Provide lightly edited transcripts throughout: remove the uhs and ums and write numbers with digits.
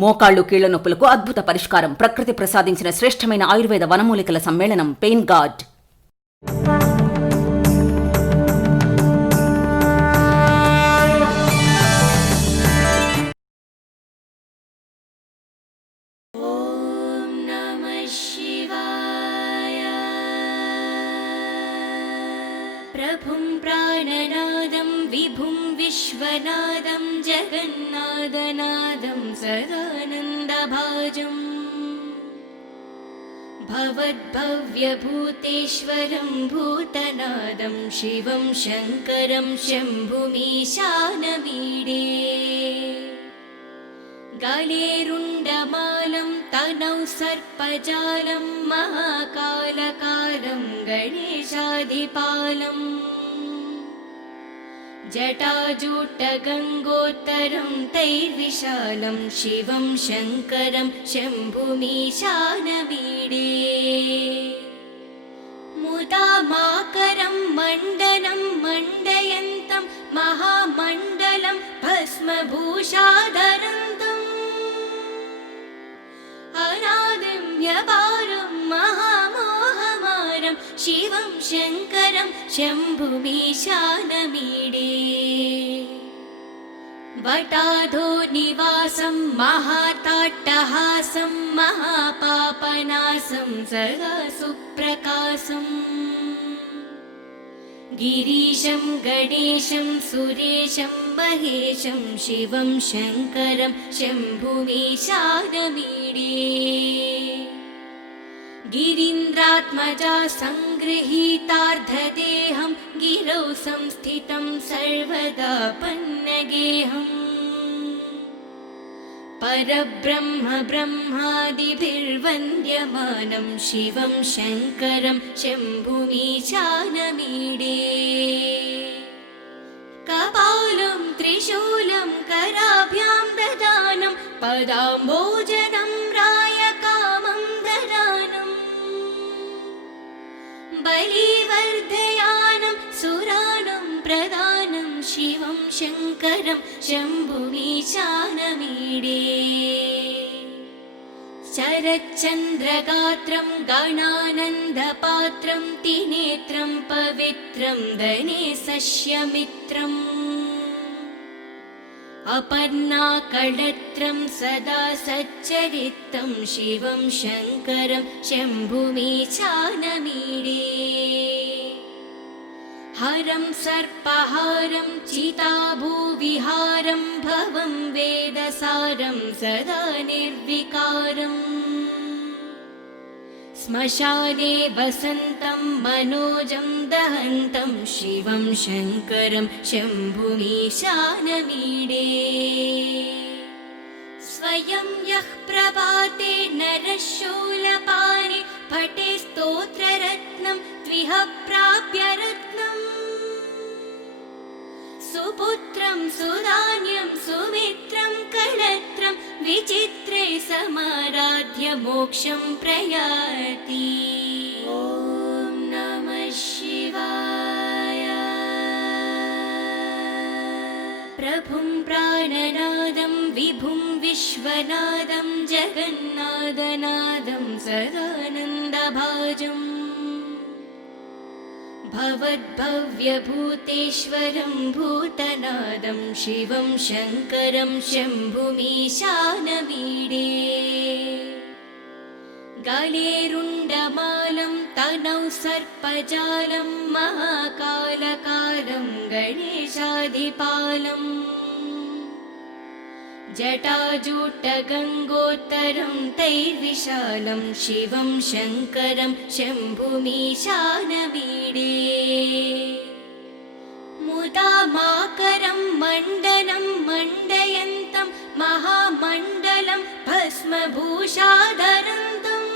మోకాళ్లు కీళ్ల నొప్పులకు అద్భుత పరిష్కారం. ప్రకృతి ప్రసాదించిన శ్రేష్టమైన ఆయుర్వేద వనమూలికల సమ్మేళనం పెయిన్ గార్డ్. प्रभुं प्राणनादं विभुं विश्वनादं जगन्नादनादं सदानन्दभाजम् भवद्भव्यभूतेश्वरं भूतनादं शिवं शङ्करं शम्भुमीशानमीडे गलेरुण्डमालं तनौ सर्पजालं महाकालकालं गणेशाधिपालम् जटाजूटगङ्गोत्तरं तैर्विशालं शिवं शङ्करं शम्भुमीशानमीडे मुदामाकरं मण्डनं मण्डयन्तं महामण्डलं भस्मभूषाधरन्तम् अनादिं व्यपारं महामोहमारं शिवं शङ्करं शम्भुमीशानमीडे वटाधो निवासं महाताट्टहासं महापापनासं सदा सुप्रकाशम् गिरीशं गणेशं सुरेशं महेशं शिवं शङ्करं शम्भुमीशानमीडे गिरीन्द्रात्मजा सङ्गृहीतार्धदेहं गिरौ संस्थितं सर्वदा पन्नगेहम् परब्रह्म ब्रह्मादिभिर्वन्द्यमानं शिवं शङ्करं शम्भुमीशानमीडे कपालं त्रिशूलं कराभ्यां ददानं पदाम्बोजनं रायकामं ददानम् बलिवर्धयानं सुरानं प्रदानं शिवं शङ्करं शम्भुमीशानमीडे शरच्चन्द्रगात्रं गणानन्दपात्रं त्रिनेत्रं पवित्रं धनेशस्यमित्रम् अपर्णाकळत्रं सदा सच्चरितं शिवं शङ्करं शम्भुमीशानमीडे हरं सर्पहारं चिताभूविहारं भवं वेदसारं सदा निर्विकारम् श्मशाने वसन्तं मनोजं दहन्तं शिवं शङ्करं शम्भुमीशानमीडे स्वयं यः प्रभाते नरः शूलपाणि पठे स्तोत्ररत्नं त्विह प्राप्य रत्नम् सुपुत्रं सुधान्यं सुमित्रं कलत्रं विचित्रे समाराध्य मोक्षं प्रयाति। ॐ नमः शिवाय। प्रभुं प्राणनादं विभुं विश्वनादं जगन्नादनादं सदानन्दभाजम् भवद्भव्यभूतेश्वरं भूतनादं शिवं शङ्करं शम्भुमीशानमीडे गलेरुण्डमालं तनौ सर्पजालं महाकालकालं गणेशाधिपालम् जटाजूटगङ्गोत्तरं तैर्विशालं शिवं शङ्करं शम्भुमीशानमीडे मुदामाकरं मण्डनं मण्डयन्तं महामण्डलं भस्मभूषाधरन्तम्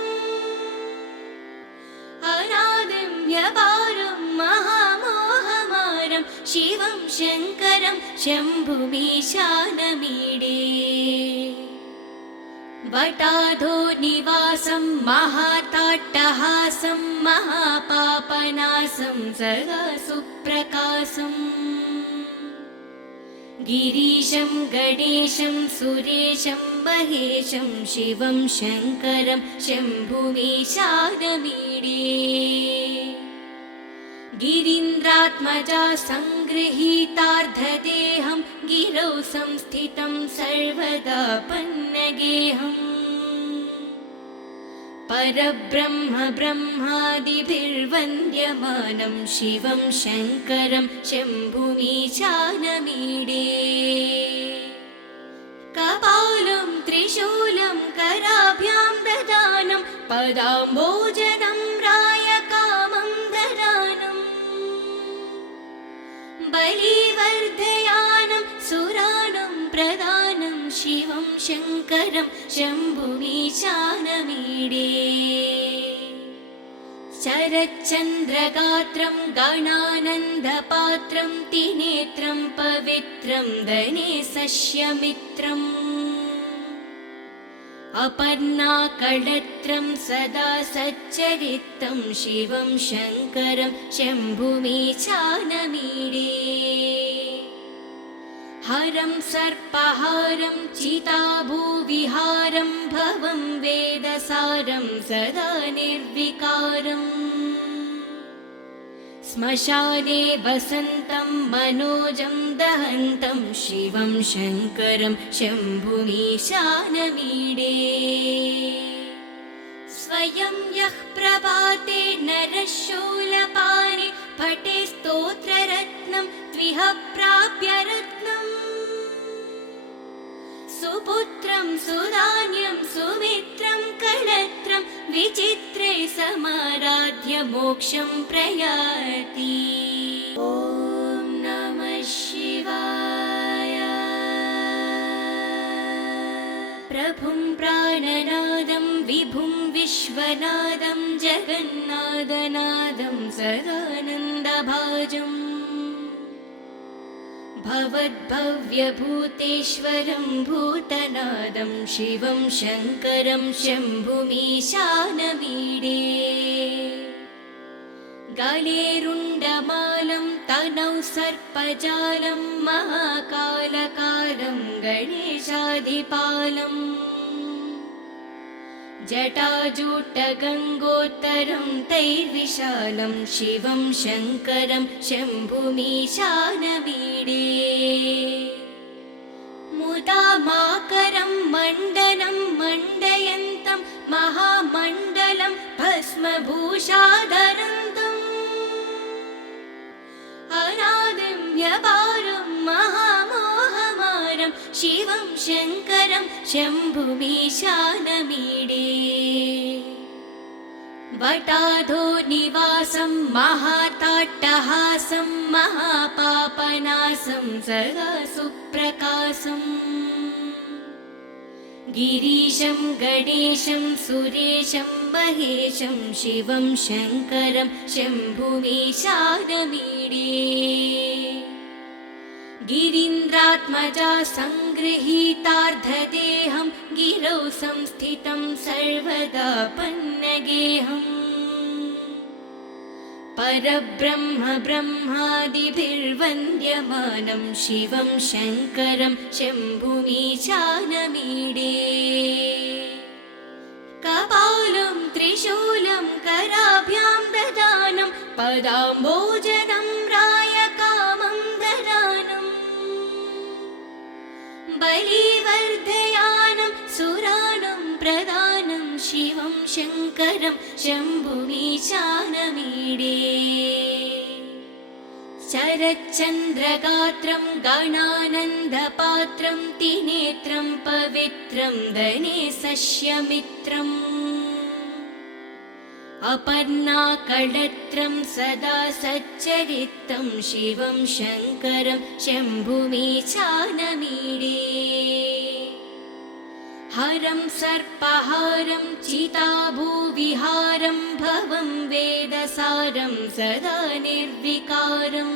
अनादिं व्यपारं महामोहमारं शिवं शङ्करं शम्भुमीशानमीडे वटाधो निवासं महाताट्टहासं महापापनासं सदा सुप्रकाशम् गिरीशं गणेशं सुरेशं महेशं शिवं शङ्करं शम्भुमीशानमीडे गिरीन्द्रात्मजा सङ्गृहीतार्धदेहं गिरौ संस्थितं सर्वदा पन्नगेहम् परब्रह्म ब्रह्मादिभिर्वन्द्यमानं शिवं शङ्करं शम्भुमीशानमीडे कपालं त्रिशूलं कराभ्यां ददानं पदाम्बोजनं रायकामं ददानं बलिवर्धयानं सुरानं प्रदानं शिवं शङ्करं शम्भुमीशानमीडे शरच्चन्द्रगात्रं गणानन्दपात्रं त्रिनेत्रं पवित्रं दने सस्यमित्रम् अपर्णाकळत्रं सदा सच्चरितं शिवं शङ्करं शम्भुमीशानमीडे हरं सर्पहारं चिताभूविहारं भवं वेदसारं सदा निर्विकारम् श्मशाने वसन्तं मनोजं दहन्तं शिवं शङ्करं शम्भुमीशानमीडे स्वयं यः प्रभाते नरः शूलपाणि पठे स्तोत्ररत्नं त्विह प्राप्य रत्नम् सुपुत्रं सुधान्यं सुमित्रं कलत्रं विचित्रे समाराध्य मोक्षं प्रयाति ॐ नमः शिवाय प्रभुं प्राणनादं विभुं विश्वनादं जगन्नादनादं सदानन्दभाजम् भवद्भव्यभूतेश्वरं भूतनादं शिवं शङ्करं शम्भुमीशानमीडे गलेरुण्डमालं तनौ सर्पजालं महाकालकालं गणेशाधिपालम् जटाजूटगङ्गोत्तरं तैर्विशालं शिवं शङ्करं शम्भुमीशानमीडे मुदा माकरं मण्डनं मण्डयन्तं महामण्डलं भस्मभूषाधरन्तम् अनादिं व्यपारं महामोहमारं शिवं शङ्करं शम्भुमीशानमीडे वटाधो निवासं महाताट्टहासं महापापनासं सदा सुप्रकाशम् गिरीशं गणेशं सुरेशं महेशं शिवं शङ्करं शम्भुमीशानमीडे गिरीन्द्रात्मजा सङ्गृहीतार्धदेहं गिरौ संस्थितं सर्वदा पन्नगेहम् परब्रह्म ब्रह्मादिभिर्वन्द्यमानं शिवं शङ्करं शम्भुमीशानमीडे कपालं त्रिशूलं कराभ्यां ददानं पदाम्बोजनं रायकामं ददानं बलिवर्धयानं सुरानं प्रदानं शिवं शङ्करं शम्भुमीशानमीडे शरच्चन्द्रगात्रं गणानन्दपात्रं त्रिनेत्रं पवित्रं दने सस्यमित्रम् अपर्णाकळत्रं सदा सच्चरितं शिवं शङ्करं शम्भुमीशानमीडे हरं सर्पहारं चिताभूविहारं भवं वेदसारं सदा निर्विकारम्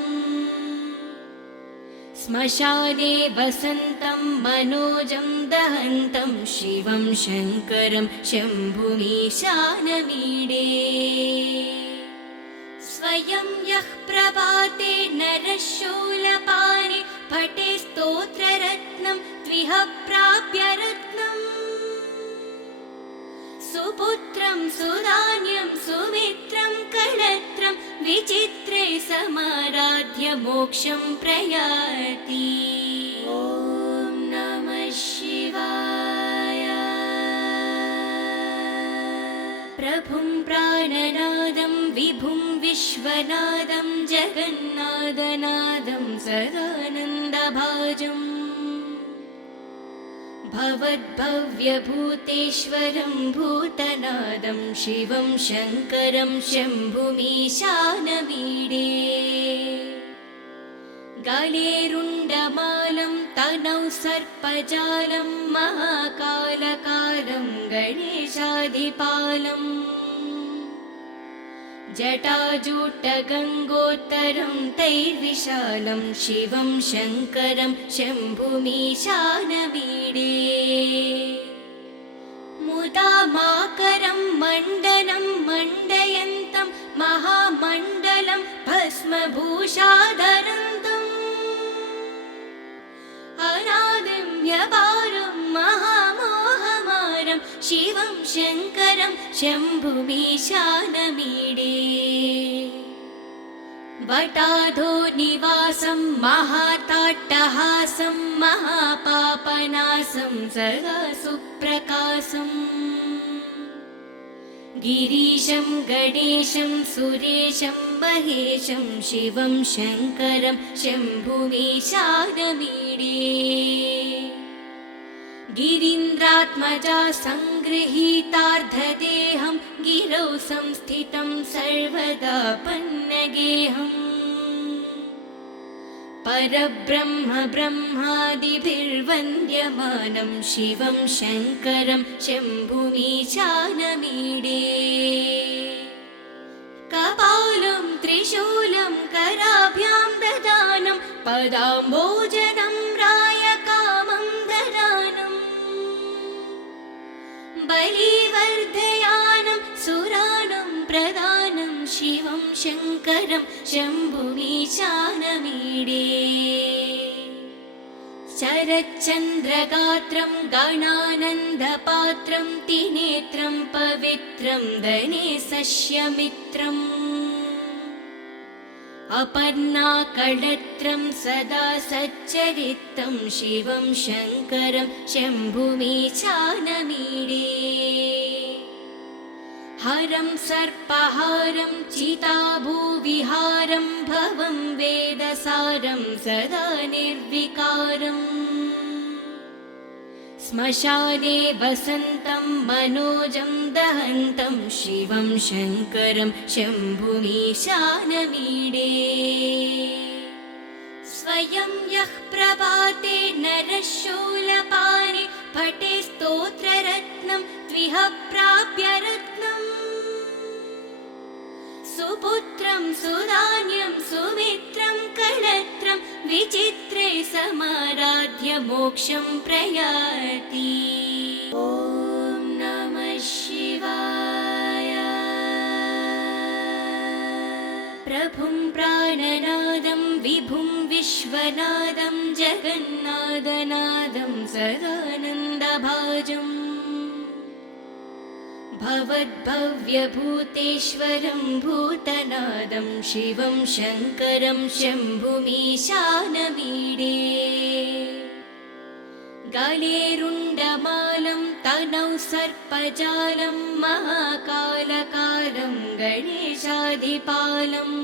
श्मशाने वसन्तं मनोजं दहन्तं शिवं शङ्करं शम्भुमीशानमीडे स्वयं यः प्रभाते नरः शूलपाणि पठे स्तोत्ररत्नं त्विह प्राप्य रत्नम् सुपुत्रं सुधान्यं सुमित्रं कलत्रं विचित्रे समाराध्य मोक्षं प्रयाति। ॐ नमः शिवाय। प्रभुं प्राणनादं विभुं विश्वनादं जगन्नादनादं सदानन्दभाजम् भवद्भव्यभूतेश्वरं भूतनादं शिवं शङ्करं शम्भुमीशानमीडे। गलेरुण्डमालं तनौ सर्पजालं महाकालकालं गणेशाधिपालम् जटाजूटगङ्गोत्तरं तैर्विशालं शिवं शङ्करं शम्भुमीशानमीडे। मुदामाकरं मण्डनं मण्डयन्तं महामण्डलं भस्मभूषाधरन्तम् अनादिं व्यपारं महामोहमारं शिवं शङ्करं शम्भुमीशानमीडे। वटाधो निवासं महाताट्टहासं महापापनासं सदा सुप्रकाशम् गिरीशं गणेशं सुरेशं महेशं शिवं शङ्करं शम्भुमीशानमीडे। गिरीन्द्रात्मजा सङ्गृहीतार्धदेहं गिरौ संस्थितं सर्वदा पन्नगेहम् परब्रह्म ब्रह्मादिभिर्वन्द्यमानं शिवं शङ्करं शम्भुमीशानमीडे। कपालं त्रिशूलं कराभ्यां ददानं पदाम्बोजनं रायकामं ददानं बलिवर्धयानं सुरानं प्रदानं शिवं शङ्करं शम्भुमीशानमीडे। शरच्चन्द्रगात्रं गणानन्दपात्रं त्रिनेत्रं पवित्रं धनेशस्यमित्रम् अपर्णाकळत्रं सदा सच्चरितं शिवं शङ्करं शम्भुमीशानमीडे। हरं सर्पहारं चिताभूविहारं भवं वेदसारं सदा निर्विकारम् श्मशाने वसन्तं मनोजं दहन्तं शिवं शङ्करं शम्भुमीशानमीडे। स्वयं यः प्रभाते नरः शूलपाणि पठे स्तोत्ररत्नं त्विह प्राप्य रत्नम् सुपुत्रं सुधान्यं सुमित्रं कलत्रं विचित्रे समाराध्य मोक्षं प्रयाति। ॐ नमः शिवाय। प्रभुं प्राणनादं विभुं विश्वनादं जगन्नादनादं सदानन्दभाजम् भवद्भव्यभूतेश्वरं भूतनादं शिवं शङ्करं शम्भुमीशानमीडे। गलेरुण्डमालं तनौ सर्पजालं महाकालकालं गणेशाधिपालम्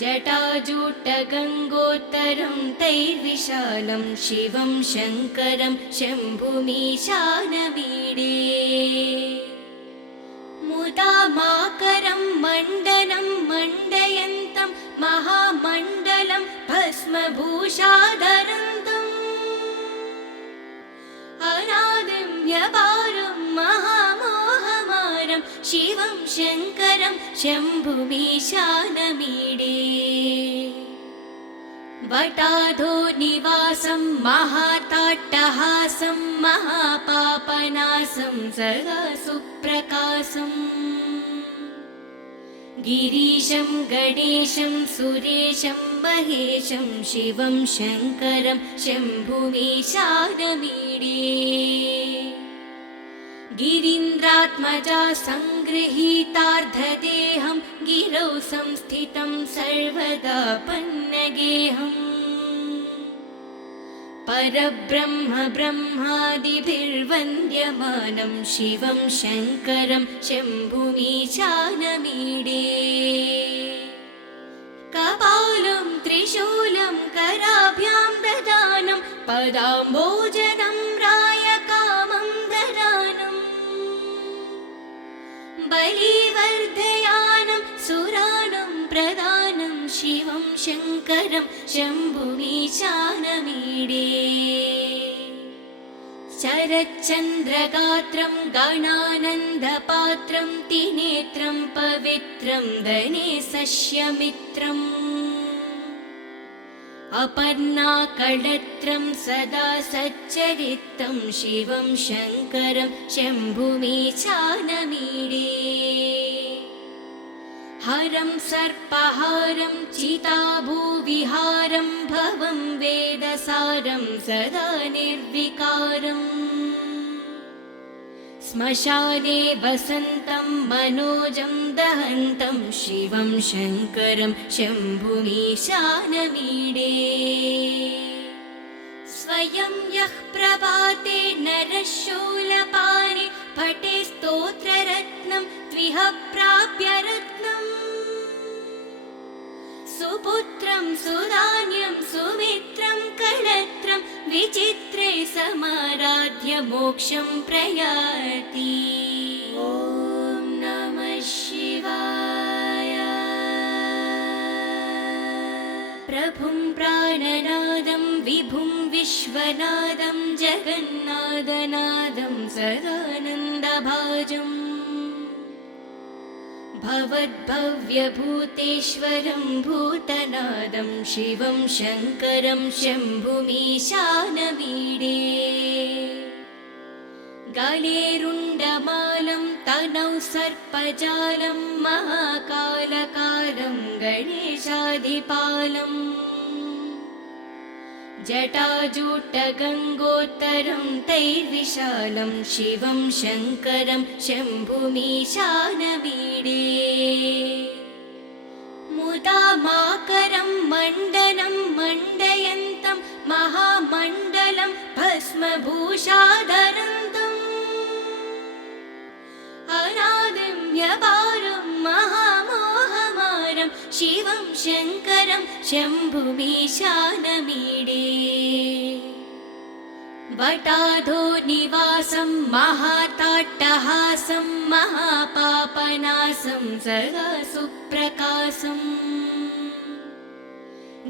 जटाजूटगङ्गोत्तरं तैर्विशालं शिवं शङ्करं शम्भुमीशानमीडे। मुदामाकरं मण्डनं मण्डयन्तं महामण्डलं भस्मभूषाधरन्तम् अनादिं व्यपारं महामोहमारं शिवं शङ्करं शम्भुमीशानमीडे। वटाधो निवासं महाताट्टहासं महापापनासं सदा सुप्रकाशम् गिरीशं गणेशं सुरेशं महेशं शिवं शङ्करं शम्भुमीशानमीडे। गिरीन्द्रात्मजा सङ्गृहीतार्धदेहं गिरौ संस्थितं सर्वदा पन्नगेहम् परब्रह्म ब्रह्मादिभिर्वन्द्यमानं शिवं शङ्करं शम्भुमीशानमीडे कपालं त्रिशूलं कराभ्यां ददानं पदाम्बोजनं रायकामं ददानं बलिवर्धयानं सुरानं प्रदानं शिवं शङ्करं शम्भुमीशानमीडे शरच्चन्द्रगात्रं गणानन्दपात्रं त्रिनेत्रं पवित्रं दने सस्यमित्रम् अपर्णाकळत्रं सदा सच्चरितं शिवं शङ्करं शम्भुमीशानमीडे हरं सर्पहारं चिताभूविहारं भवं वेदसारं सदा निर्विकारम् श्मशाने वसन्तं मनोजं दहन्तं शिवं शङ्करं शम्भुमीशानमीडे स्वयं यः प्रभाते नरः शूलपाणि पठे स्तोत्ररत्नं त्विह प्राप्य रत्नम् सुपुत्रं सुधान्यं सुमित्रं कलत्रं विचित्रे समाराध्य मोक्षं प्रयाति ॐ नमः शिवाय प्रभुं प्राणनादं विभुं विश्वनादं जगन्नादनादं सदानन्दभाजम् भवद्भव्यभूतेश्वरं भूतनादं शिवं शङ्करं शम्भुमीशानमीडे गलेरुण्डमालं तनौ सर्पजालं महाकालकालं गणेशाधिपालम् जटाजूटगङ्गोत्तरं तैर्विशालं शिवं शङ्करं शम्भुमीशानमीडे मुदा माकरं मण्डनं मण्डयन्तं महामण्डलं भस्मभूषाधरन्तम् अनादिं व्यपारं महामोहमारं शिवं शङ्करं शम्भुमीशानमीडे वटाधो निवासं महाताट्टहासं महापापनासं सदा सुप्रकाशम्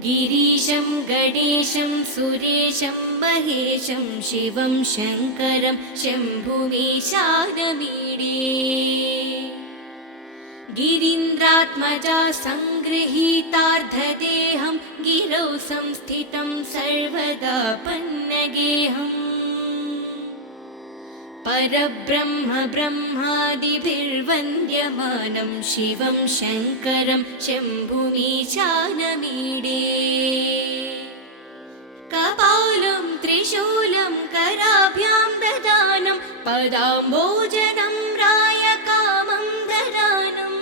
गिरीशं गणेशं सुरेशं महेशं शिवं शङ्करं शम्भुमीशानमीडे गिरीन्द्रात्मजा सङ्गृहीतार्धदेहं गिरौ संस्थितं सर्वदा पन्नगेहम् परब्रह्म ब्रह्मादिभिर्वन्द्यमानं शिवं शङ्करं शम्भुमीशानमीडे कपालं त्रिशूलं कराभ्यां ददानं पदाम्बोजनं रायकामं ददानं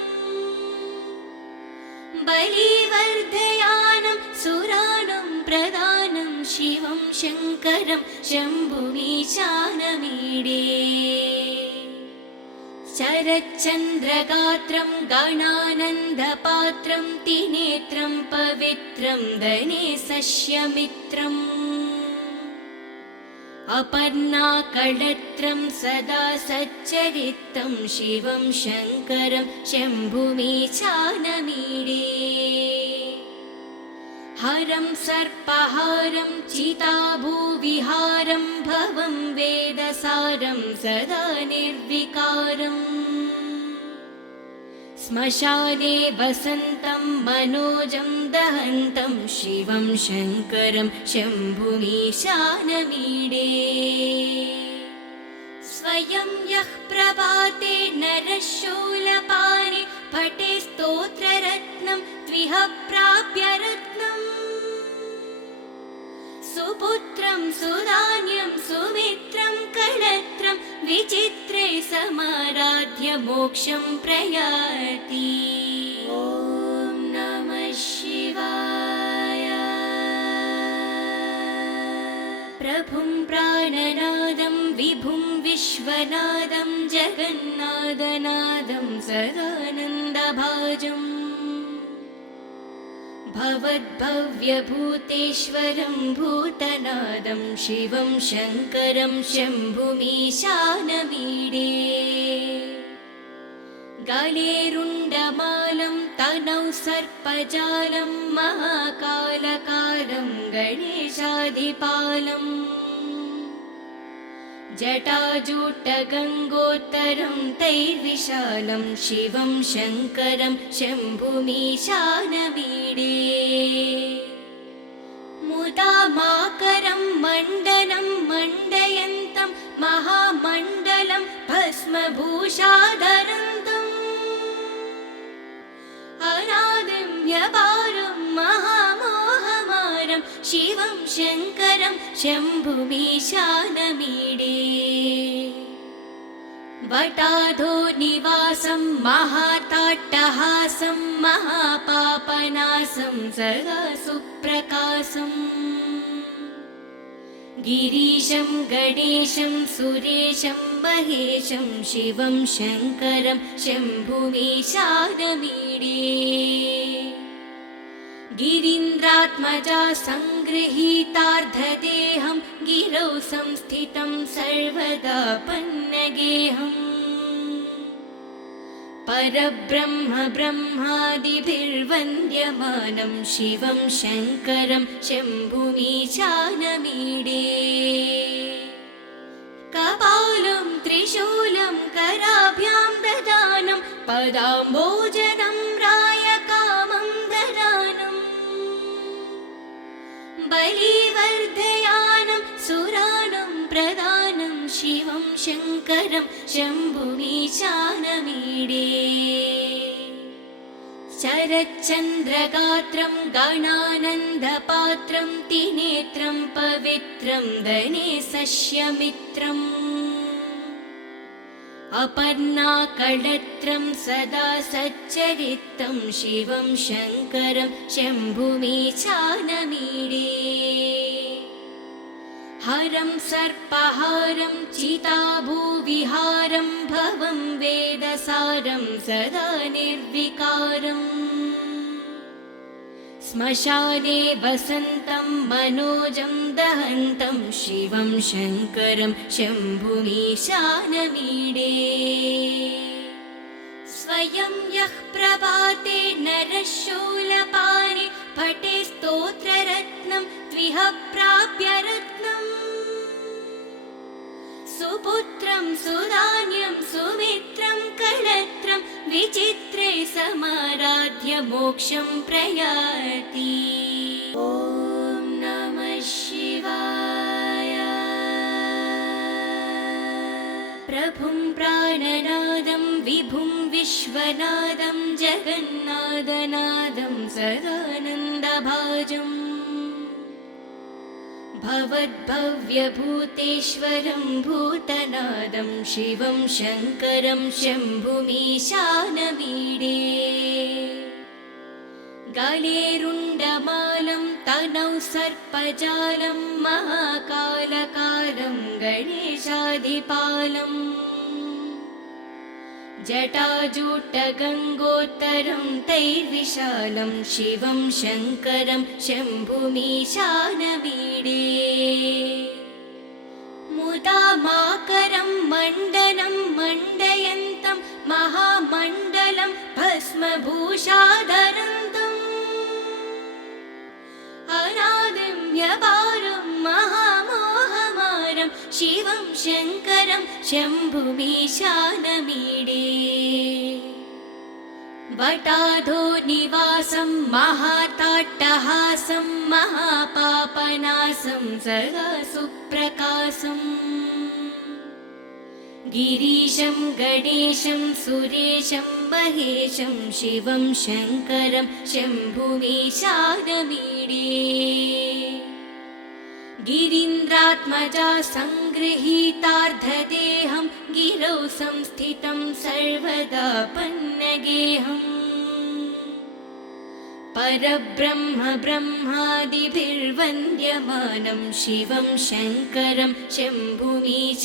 बलिवर्धयानं सुरानं प्रदानं शिवं शङ्करं शम्भुमीशानमीडे शरच्चन्द्रगात्रं गणानन्दपात्रं त्रिनेत्रं पवित्रं दने सस्यमित्रम् अपर्णाकळत्रं सदा सच्चरितं शिवं शङ्करं शम्भुमीशानमीडे हरं सर्पहारं चिताभूविहारं भवं वेदसारं सदा निर्विकारम् श्मशाने वसन्तं मनोजं दहन्तं शिवं शङ्करं शम्भुमीशानमीडे स्वयं यः प्रभाते नरः शूलपाणि पठे स्तोत्ररत्नं त्विह प्राप्य रत्नम् सुपुत्रं सुधान्यं सुमित्रं कलत्रं विचित्रे समाराध्य मोक्षं प्रयाति। ॐ नमः शिवाय। प्रभुं प्राणनादं विभुं विश्वनादं जगन्नादनादं सदानन्दभाजम् भवद्भव्यभूतेश्वरं भूतनादं शिवं शङ्करं शम्भुमीशानमीडे। गलेरुण्डमालं तनौ सर्पजालं महाकालकालं गणेशाधिपालम् जटाजूटगङ्गोत्तरं तैर्विशालं शिवं शङ्करं शम्भुमीशानमीडे। मुदामाकरं मण्डनं मण्डयन्तं महामण्डलं भस्मभूषाधरन्तम् अनादिं व्यपारं महामोहमारं शिवं शङ्करं शम्भुमीशानमीडे। वटाधो निवासं महाताट्टहासं महापापनासं सदा सुप्रकाशम् गिरीशं गणेशं सुरेशं महेशं शिवं शङ्करं शम्भुमीशानमीडे। गिरीन्द्रात्मजा सङ्गृहीतार्धदेहं गिरौ संस्थितं सर्वदा पन्नगेहम् परब्रह्म ब्रह्मादिभिर्वन्द्यमानं शिवं शङ्करं शम्भुमीशानमीडे। कपालं त्रिशूलं कराभ्यां ददानं पदाम्बोजनं रायकामं ददानं बलिवर्धयानं सुरानं प्रदानं शिवं शङ्करं शम्भुमीशानमीडे। शरच्चन्द्रगात्रं गणानन्दपात्रं त्रिनेत्रं पवित्रं धनेशस्यमित्रम् अपर्णाकळत्रं सदा सच्चरितं शिवं शङ्करं शम्भुमीशानमीडे। हरं सर्पहारं चिताभूविहारं भवं वेदसारं सदा निर्विकारम् श्मशाने वसन्तं मनोजं दहन्तं शिवं शङ्करं शम्भुमीशानमीडे। स्वयं यः प्रभाते नरः शूलपाणि पठे स्तोत्ररत्नं त्विह प्राप्य रत्नम् सुपुत्रं सुधान्यं सुमित्रं कलत्रं विचित्रे समाराध्य मोक्षं प्रयाति। ॐ नमः शिवाय। प्रभुं प्राणनादं विभुं विश्वनादं जगन्नादनादं सदानन्दभाजम् भवद्भव्यभूतेश्वरं भूतनादं शिवं शङ्करं शम्भुमीशानमीडे। गलेरुण्डमालं तनौ सर्पजालं महाकालकालं गणेशाधिपालम् जटाजूटगङ्गोत्तरं तैर्विशालं शिवं शङ्करं शम्भुमीशानमीडे। मुदामाकरं मण्डनं मण्डयन्तं महामण्डलं भस्मभूषाधरन्तम् अनादिं व्यपारं महामोहमारं शिवं शङ्करं शम्भुमीशानमीडे। वटाधो निवासं महाताट्टहासं महापापनासं सदा सुप्रकाशम् गिरीशं गणेशं सुरेशं महेशं शिवं शङ्करं शम्भुमीशानमीडे। गिरीन्द्रात्मजा सङ्गृहीतार्धदेहं गिरौ संस्थितं सर्वदा पन्नगेऽहम् परब्रह्म ब्रह्मादिभिर्वन्द्यमानं शिवं शङ्करं शम्भुमीशानमीडे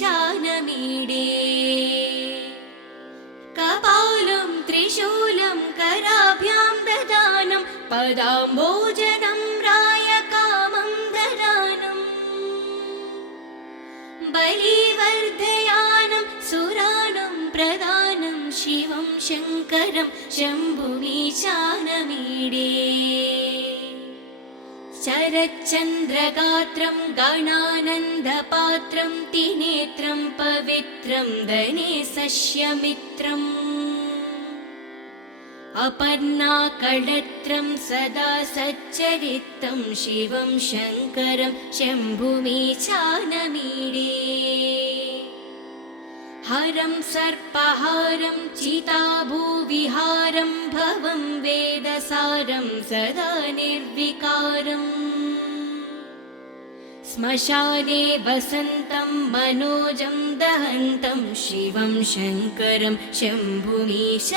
कपालं त्रिशूलं कराभ्यां ददानं पदाम्बोजनं रायकामं ददानं बलिवर्धयानं सुरानं प्रदानं शिवं शङ्करं शम्भुमीशानमीडे शरच्चन्द्रगात्रं गणानन्दपात्रं त्रिनेत्रं पवित्रं दने सस्यमित्रम् अपर्णाकळत्रं सदा सच्चरितं शिवं शङ्करं शम्भुमीशानमीडे हरं सर्पहारं चिताभूविहारं भवं वेदसारं सदा निर्विकारम् श्मशाने वसन्तं मनोजं दहन्तं शिवं शङ्करं शम्भुमीशानमीडे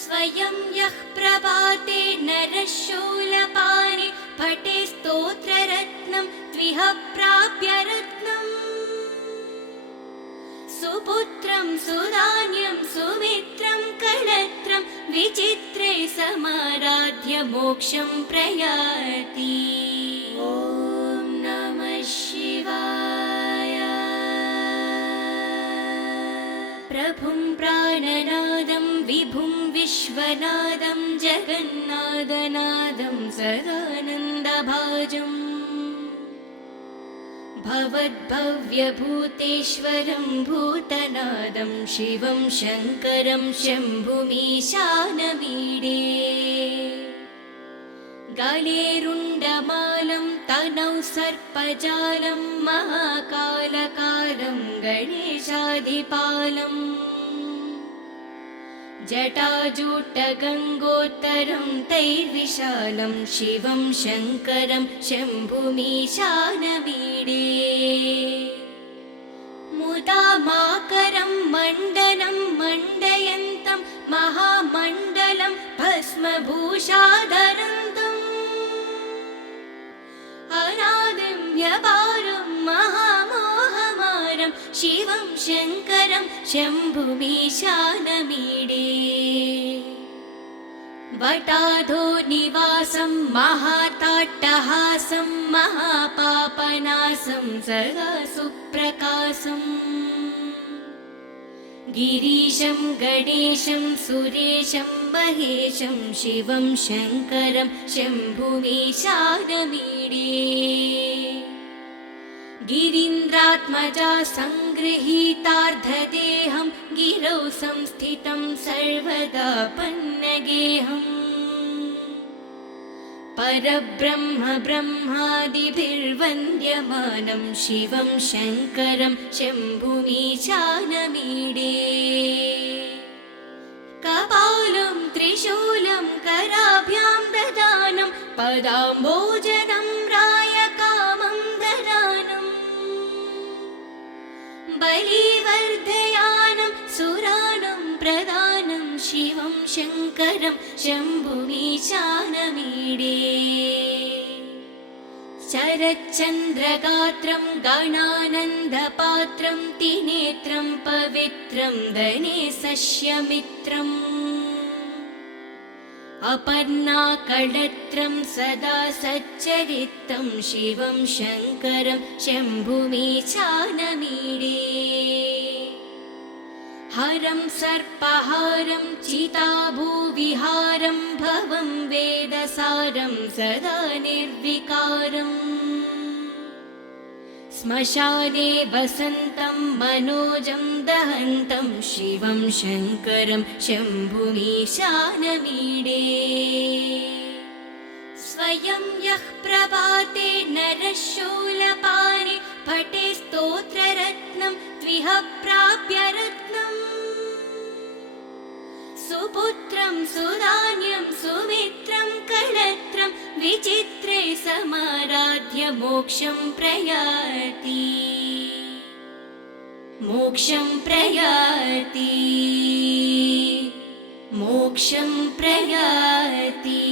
स्वयं यः प्रभाते नरः शूलपाणि पठे स्तोत्ररत्नं त्विह प्राप्य रत्नम् सुपुत्रं सुधान्यं सुमित्रं कलत्रं विचित्रे समाराध्य मोक्षं प्रयाति ॐ नमः शिवाय प्रभुं प्राणनादं विभुं विश्वनादं जगन्नादनादं सदानन्दभाजम् भवद्भव्यभूतेश्वरं भूतनादं शिवं शङ्करं शम्भुमीशानमीडे गलेरुण्डमालं तनौ सर्पजालं महाकालकालं गणेशाधिपालम् जटाजूटगङ्गोत्तरं तैर्विशालं शिवं शङ्करं शम्भुमीशानमीडे मुदा माकरं मण्डनं मण्डयन्तं महामण्डलं भस्मभूषाधरन्तम् अनादिं व्यपारं महामोहमारं शिवं शङ्करं शम्भुमीशानमीडे वटाधो निवासं महाताट्टहासं महापापनासं सदा सुप्रकाशम् गिरीशं गणेशं सुरेशं महेशं शिवं शङ्करं शम्भुमीशानमीडे गिरीन्द्रात्मजा सङ्गृहीतार्धदेहं गिरौ संस्थितं सर्वदा पन्नगेऽहम् परब्रह्म ब्रह्मादिभिर्वन्द्यमानं शिवं शङ्करं शम्भुमीशानमीडे कपालं त्रिशूलं कराभ्यां ददानं पदाम्बोजनं रायकामं ददानं बलिवर्धयानं सुरानं प्रदानं शिवं शङ्करं शम्भुमीशानमीडे शरच्चन्द्रगात्रं गणानन्दपात्रं त्रिनेत्रं पवित्रं दने सस्यमित्रम् अपर्णाकळत्रं सदा सच्चरितं शिवं शङ्करं शम्भुमीशानमीडे हरं सर्पहारं चिताभूविहारं भवं वेदसारं सदा निर्विकारम् श्मशाने वसन्तं मनोजं दहन्तं शिवं शङ्करं शम्भुमीशानमीडे स्वयं यः प्रभाते नरः शूलपाणि पठे स्तोत्ररत्नं त्विह प्राप्य रत्नम् सुपुत्रं सुधान्यं सुमित्रं कलत्रं विचित्रे समाराध्य मोक्षं प्रयाति मोक्षं प्रयाति मोक्षं प्रयाति।